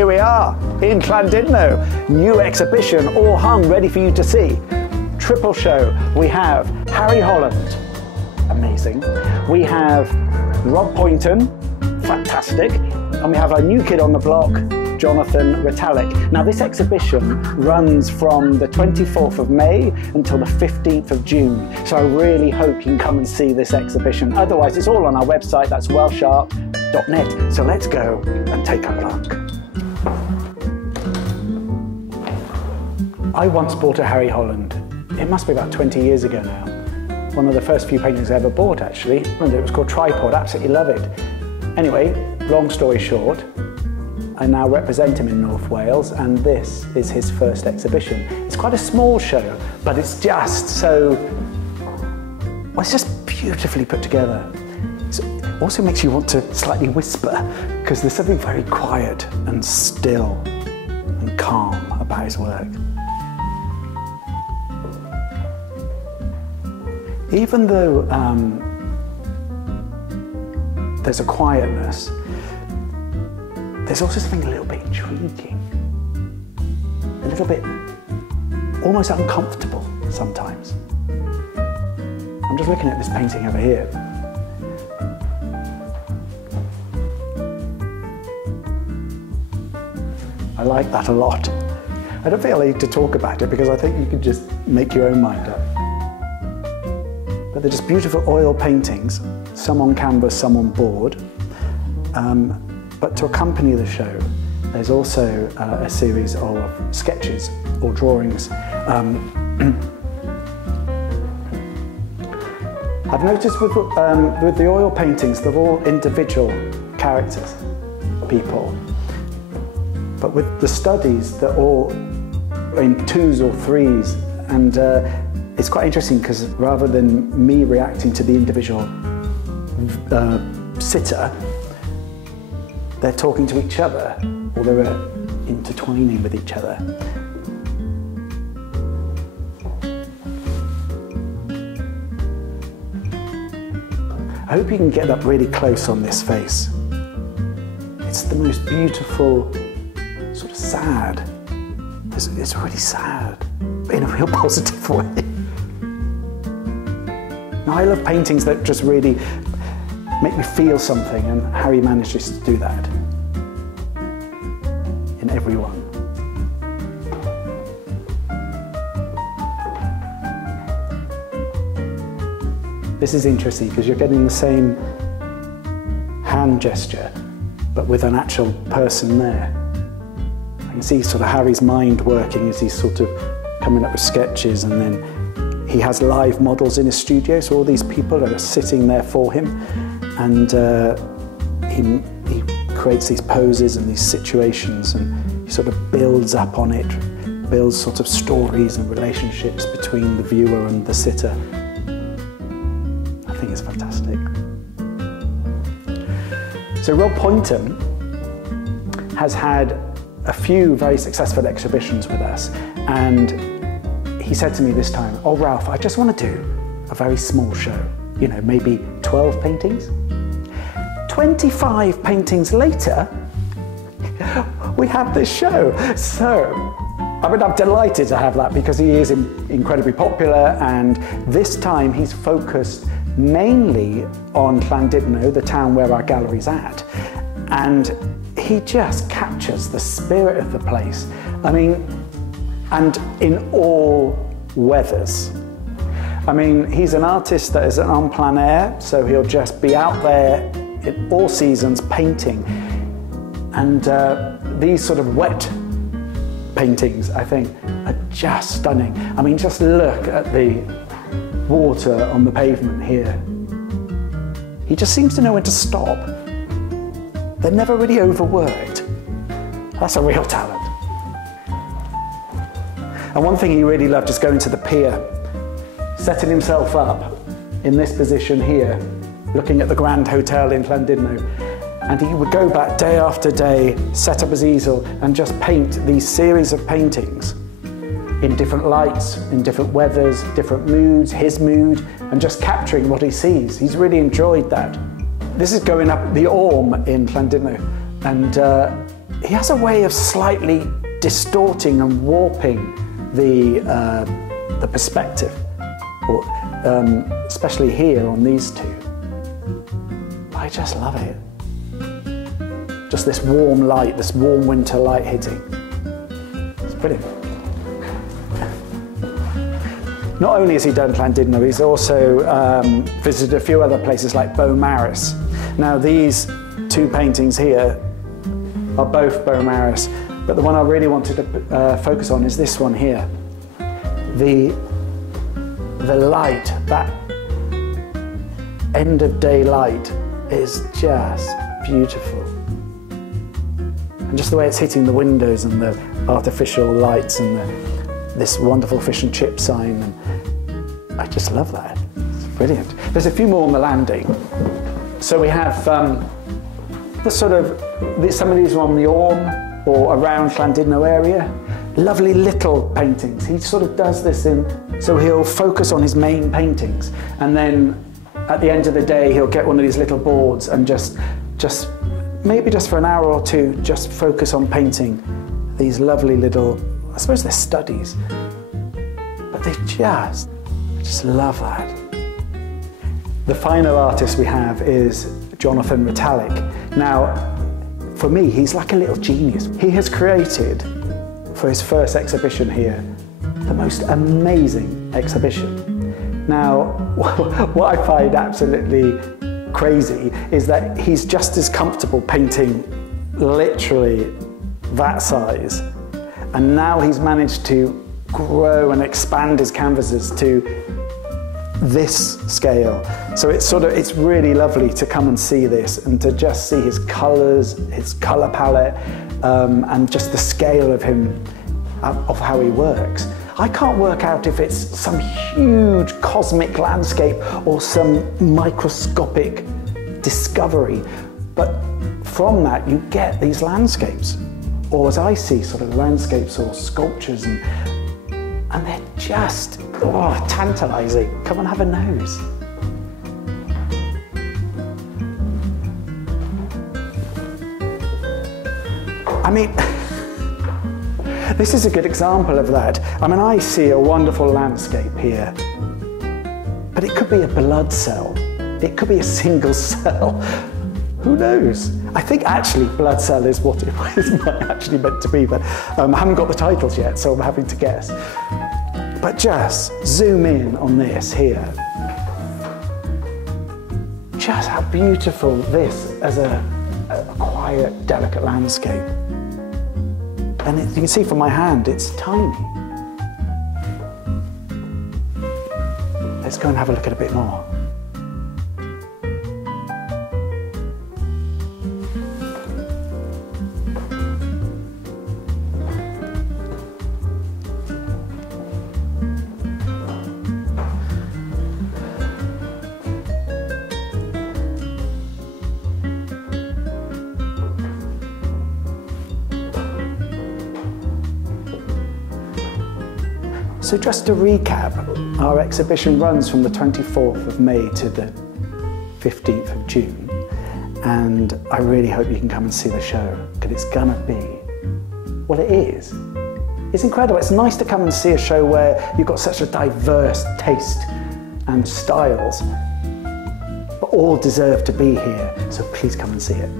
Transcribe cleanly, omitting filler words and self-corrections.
here we are in Llandudno. New exhibition all hung ready for you to see. Triple show. We have Harry Holland, amazing. We have Rob Pointon, fantastic. And we have our new kid on the block, Jonathan Retallick. Now this exhibition runs from the 24th of May until the 15th of June. So I really hope you can come and see this exhibition. Otherwise it's all on our website, that's wellsharp.net. So let's go and take a look. I once bought a Harry Holland. It must be about 20 years ago now. One of the first few paintings I ever bought actually. It was called Tripod, absolutely love it. Anyway, long story short, I now represent him in North Wales and this is his first exhibition. It's quite a small show, but it's just so, well, it's just beautifully put together. It also makes you want to slightly whisper because there's something very quiet and still and calm about his work. Even though there's a quietness, there's also something a little bit intriguing, a little bit almost uncomfortable sometimes. I'm just looking at this painting over here. I like that a lot. I don't feel I need to talk about it because I think you can just make your own mind up. But they're just beautiful oil paintings, some on canvas, some on board. But to accompany the show, there's also a series of sketches or drawings. I've noticed with the oil paintings, they're all individual characters, people. But with the studies, they're all in twos or threes. And it's quite interesting because rather than me reacting to the individual sitter, they're talking to each other, or they're intertwining with each other. I hope you can get up really close on this face. It's the most beautiful, sort of sad. It's really sad, but in a real positive way. Now, I love paintings that just really make me feel something, and Harry manages to do that in every one. This is interesting because you're getting the same hand gesture, but with an actual person there. I can see sort of Harry's mind working as he's sort of coming up with sketches, and then he has live models in his studio, so all these people are sitting there for him, and he creates these poses and these situations, and he sort of builds up on it, builds sort of stories and relationships between the viewer and the sitter. I think it's fantastic. So Rob Pointon has had a few very successful exhibitions with us, and he said to me this time, "Oh Ralph, I just want to do a very small show, you know, maybe 12 paintings." 25 paintings later, we have this show. So, I mean, I'm delighted to have that because he is incredibly popular, and this time he's focused mainly on Llandudno, the town where our gallery's at, and he just captures the spirit of the place. I mean, and in all weathers. I mean, he's an artist that is en plein air, so he'll just be out there in all seasons painting. And these sort of wet paintings, I think, are just stunning. I mean, just look at the water on the pavement here. He just seems to know when to stop. They're never really overworked. That's a real talent. And one thing he really loved is going to the pier, setting himself up in this position here, looking at the Grand Hotel in Llandudno. And he would go back day after day, set up his easel, and just paint these series of paintings in different lights, in different weathers, different moods, his mood, and just capturing what he sees. He's really enjoyed that. This is going up the Orme in Llandudno, and he has a way of slightly distorting and warping the perspective, or, especially here on these two. I just love it. Just this warm light, this warm winter light hitting. It's brilliant. Not only has he done Llandudno, he's also visited a few other places like Beaumaris. Now these two paintings here are both Beaumaris, but the one I really wanted to focus on is this one here. The light, that end of day light, is just beautiful. And just the way it's hitting the windows and the artificial lights and this wonderful fish and chip sign. And I just love that. It's brilliant. There's a few more on the landing. So we have some of these are on the Orme or around Llandudno area. Lovely little paintings. He sort of does this so he'll focus on his main paintings, and then at the end of the day he'll get one of these little boards and just maybe just for an hour or two just focus on painting these lovely little, I suppose they're studies, but I just love that. The final artist we have is Jonathan Retallick. Now, for me, he's like a little genius. He has created, for his first exhibition here, the most amazing exhibition. Now, what I find absolutely crazy is that he's just as comfortable painting literally that size, and now he's managed to grow and expand his canvases to this scale. So it's really lovely to come and see this and to just see his colours, his colour palette, and just the scale of him, of how he works. I can't work out if it's some huge cosmic landscape or some microscopic discovery, but from that you get these landscapes, or as I see, sort of landscapes or sculptures, and they're just, tantalising. Come and have a nose. I mean, this is a good example of that. I mean, I see a wonderful landscape here, but it could be a blood cell. It could be a single cell. Who knows? I think actually blood cell is what it might actually meant to be, but I haven't got the titles yet, so I'm having to guess. But just zoom in on this here. Just how beautiful this as a quiet, delicate landscape. And you can see from my hand, it's tiny. Let's go and have a look at a bit more. So just to recap, our exhibition runs from the 24th of May to the 15th of June. And I really hope you can come and see the show, because it's gonna be, well, it is. It's incredible. It's nice to come and see a show where you've got such a diverse taste and styles, but all deserve to be here. So please come and see it.